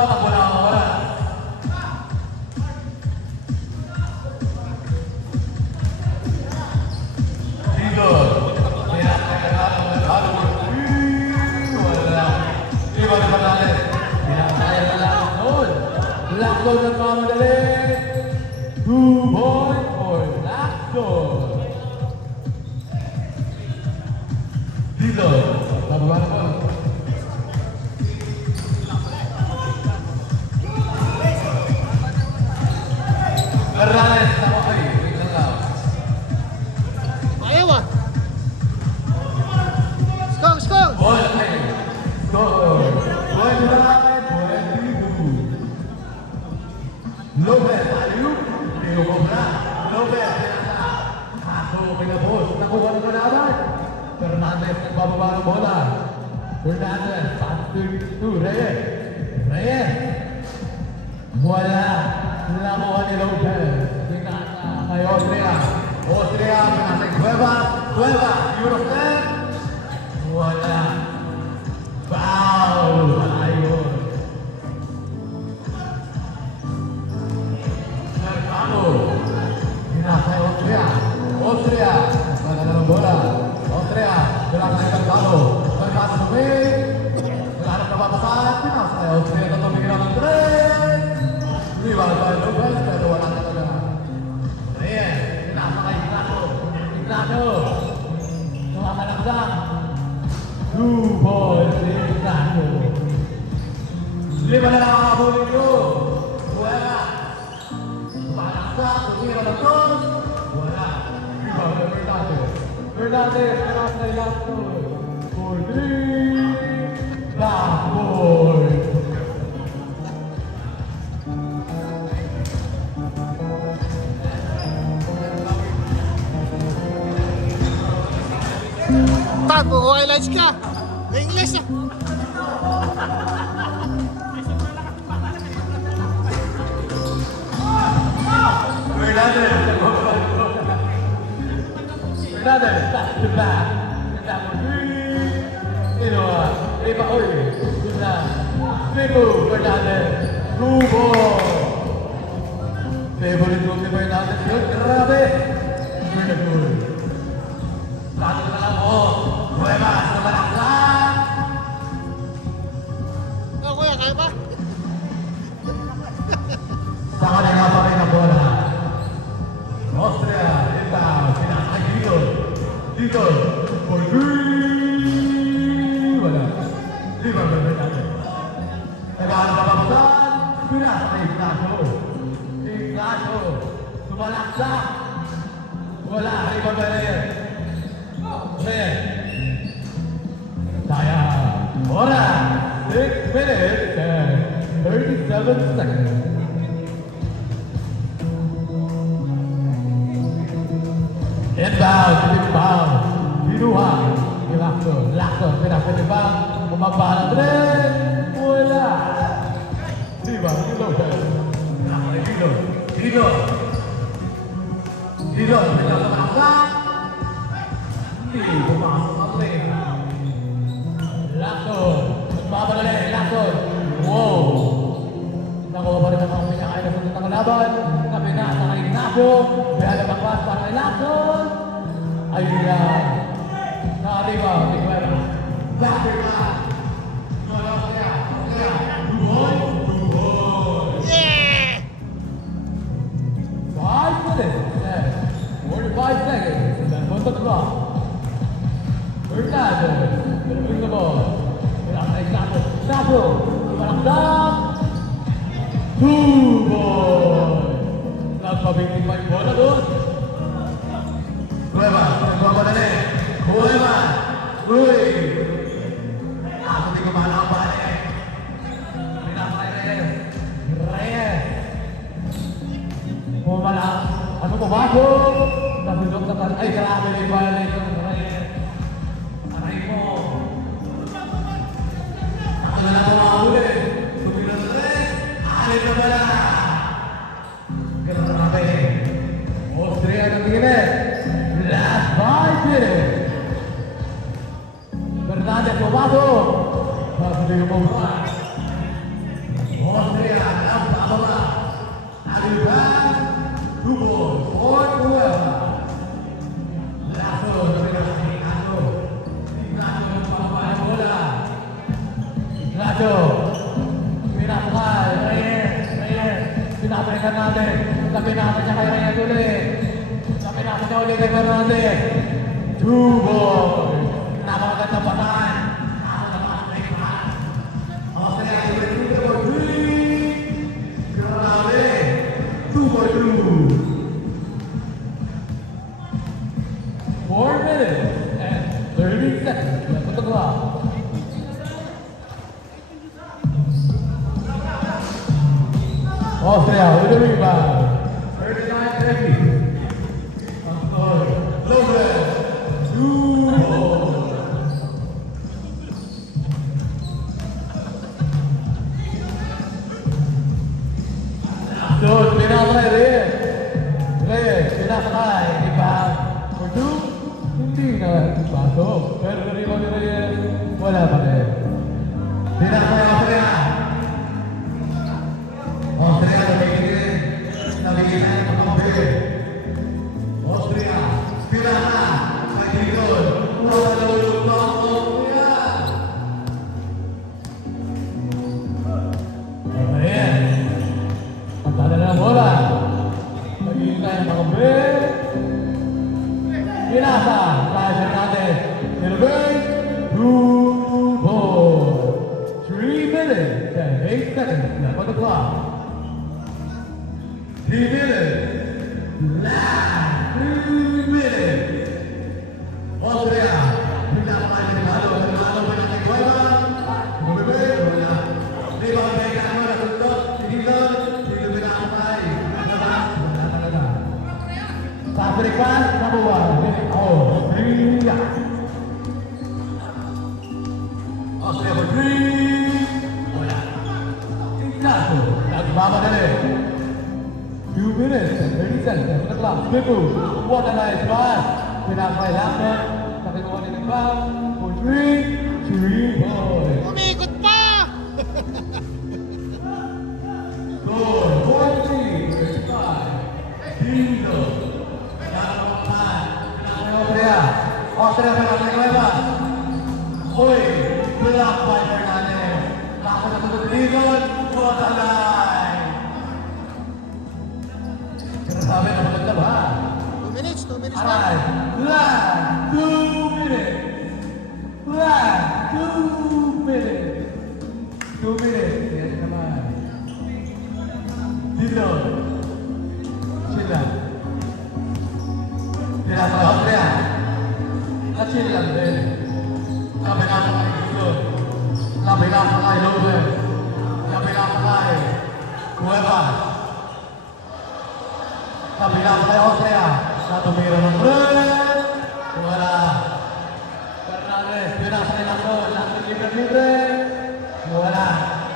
Tumatakbo na ako, wala. Dito. Wala. Iba natin. Pinakaya na lang. Noon. Lakdo ng mamadali. 2 point for Lakdo. Dito. Bababa na ko. Fernandez, tama kayo. Wait lang lang. Ayaw ah. Skong! Ball kayo. Score. 25-22. Lopez, ayun. Pinukog na. Lopez, kaso pinapos. Nakuha ng kalaban. Fernandez, nagbababa ng bola. Fernandez, pass to Reyes. Reyes. Wala. Nakuha ni Lopez. Pinasa kay Austria. Austria, pinasa kay Cueva. Cueva, Europe 10. Wala. Foul. Ayun. Mercado. Pinasa kay Austria. Austria. Wala na ng bola. Austria. Pinasa kay Mercado. Mercado sa wing. Wala na papasahan. Pinasa kay Austria. Tatapigin ng 3. Rebound by Lopez, pero wala na talaga. Reyes, pinasa kay Ignacio. Ignacio. Tumakalaksak. 2 points si Ignacio. 5 na lang ang kabulin nyo. Wala. Tumakalaksak, tumira ng cross. Wala. Rebound by Fernandez. Fernandez, pinasa kay Ignacio. For 3. Last point. Tad, highlights ka. English ah. Fernandez, back to back. Back to 3. Iba, oy. Una. Triple, Fernandez. 2 ball. Favorite move ni Fernandez yun. Grabe. Fernandez. Satu na lang po. Cueva, sa malaksak. Oh, kuya, kaya ba? Sa kanila pa rin ang bola. Austria, inbound. Pinasay dito. Dito. For 3. Wala. Lima ba natin? Nagalang papapasan. Pinasay Ignacio. Ignacio. Sumalaksak. Wala. Iba ba na yan? Reyes. Saya. Ora. 6 minutes and 37 seconds. Inbound. Binuha. Lakso. Pinasa di ba? Umabala. Wala. Diba? Dilo. Dilo. Dilo. Hindi pumasok ang rin. Lakson. Magbabalali. Lakson. Wow. Nakuha pa rin ang mga pinakain na punta ng kalaban. Kapinasa kay Ignacio. Kaya nabakwas para kay Lakson. Ayun yan. Nakariba. Tigwera. Backer na. Wala kaya. Duhon. Yeah! 5 minutes and 45 seconds. And then on the clock. Fernandez, bring the ball. Pinasa Ignacio. Ignacio, malaksak. 2 ball. Nagpabingking pa yung bola doon. Cueva, nagpapadali. Cueva. Uy. Ako di ko mahal ang bali. Pinasa kay Reyes. Reyes. Pumala. Ano pumasok? Nahulog na tayo. Ay, grabe na yung violation. Reyes. Aray mo. Ako na lang kumahuli. Tumila na rin. Alin na pala. Ganun na natin. Austria ng tingin. Last 5 minutes. Fernandez pumasok. Tapos hindi yung pumasok. balls for Nueva. Lazo, sabi na si Ignacio. Ignacio yung pakapahan bola. Ignacio. Pinapakal. Reyes. Pinapakal Fernandez. Pinapakal niya kay Reyes ulit. Pinapakal niya ulit kay Fernandez. 2 balls. Napakaganda pataan. Ako naman may pataan. Okay, I will do the 3. Grabe. 2 for 2. 4 minutes and 30 seconds left on the clock. Austria with the rebound. 39-30. Lopez. 2 balls. Doon, pinapakay Reyes, pinapakay, rebound for 2, hindi na pasok. Pero rebound ni Reyes, wala pa rin. Pinapakay Austria. Austria, nabigyan ng pagkakabili. Austria, pinaka, kay Dizon, wala na ulit pa ang Austria. Ayan. Pagkala na ng bola. Nag-iintay ang mga break. Pinasa. Flasher natin. Silver. 2 balls. 3 minutes and 8 seconds left on the clock. 3 minutes. Last 3 minutes. Austria. Pinapakay ni Malo. Malo pa ng Iguala. Bumibig. Wala. Di ba ang mega mo na suntok? Tigilon. Sabrikan nabuwa. Oh, 3. Austria for 3. Wala. Ignacio. Nagmamadali. 2 minutes and 30 seconds left on the clock. Pipu. What a nice pass. Pinapay lang. Nakinuha ni Nagpang. For 3. 3 points. Umikot pa! Goal. 14. 35. Dino. Austria Fernandez Nueva. Uy, block by Fernandez. Nasa na tulog Dizon. What a line! Sinasabi na maganda ba? 2 minutes na. Alright, last 2 minutes. Last 2 minutes. 2 minutes. Yes naman. Dizon. Sila. Pinasa Austria. Chill lang din. Sabi na sa kay Dizon. Sabi na sa kay Lopez. Sabi na sa kay Cuevas. Sabi na sa kay Austria. Natumira ng break. Wala. Fernandez. Pinasa nila ko. Nasa libre. Wala.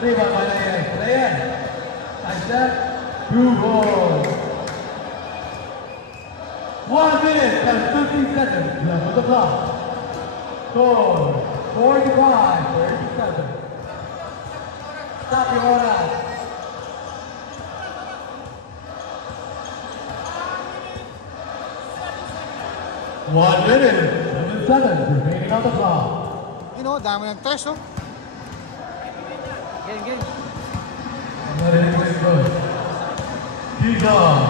Rebound by Reyes. Side step. 2 balls. 1 minute and 50 seconds left on the clock. Score 45-37. Stop your order. One minute, 7 seconds remaining on the clock. Dami ng tres, oh. Game. Narinig mo ito. Dizon.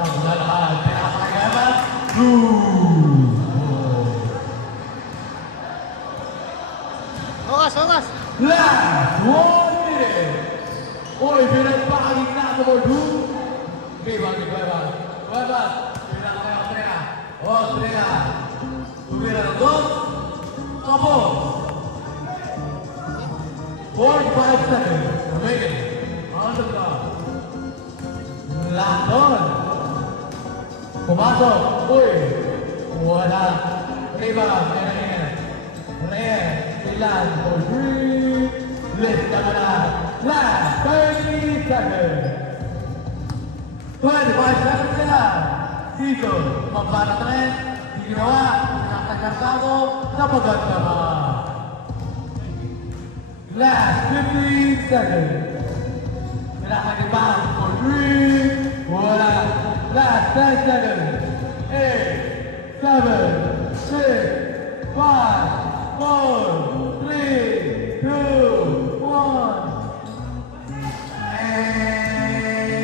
Ang lalakad. Pinapakagama. 2. Oras. Last 1 minute. Uy, pinagpakagin na sa board 2. Rebound ni Cuevas. Cuevas. Pinapakagay Austria. Tumira ng 2. Tapos. 45 seconds remaining on the clock. Landon. Pumasok. Uy. Wala. Rebound. Reyes. Ilan for 3. Lift na na. Last 30 seconds. 25 seconds na. Dizon. Pagpara trend. Di ginawa. Nakakartado. Napaganda ba? Last 15 seconds. Pinakalipan for 3. Wala. Last Last 10 seconds. 8, 7,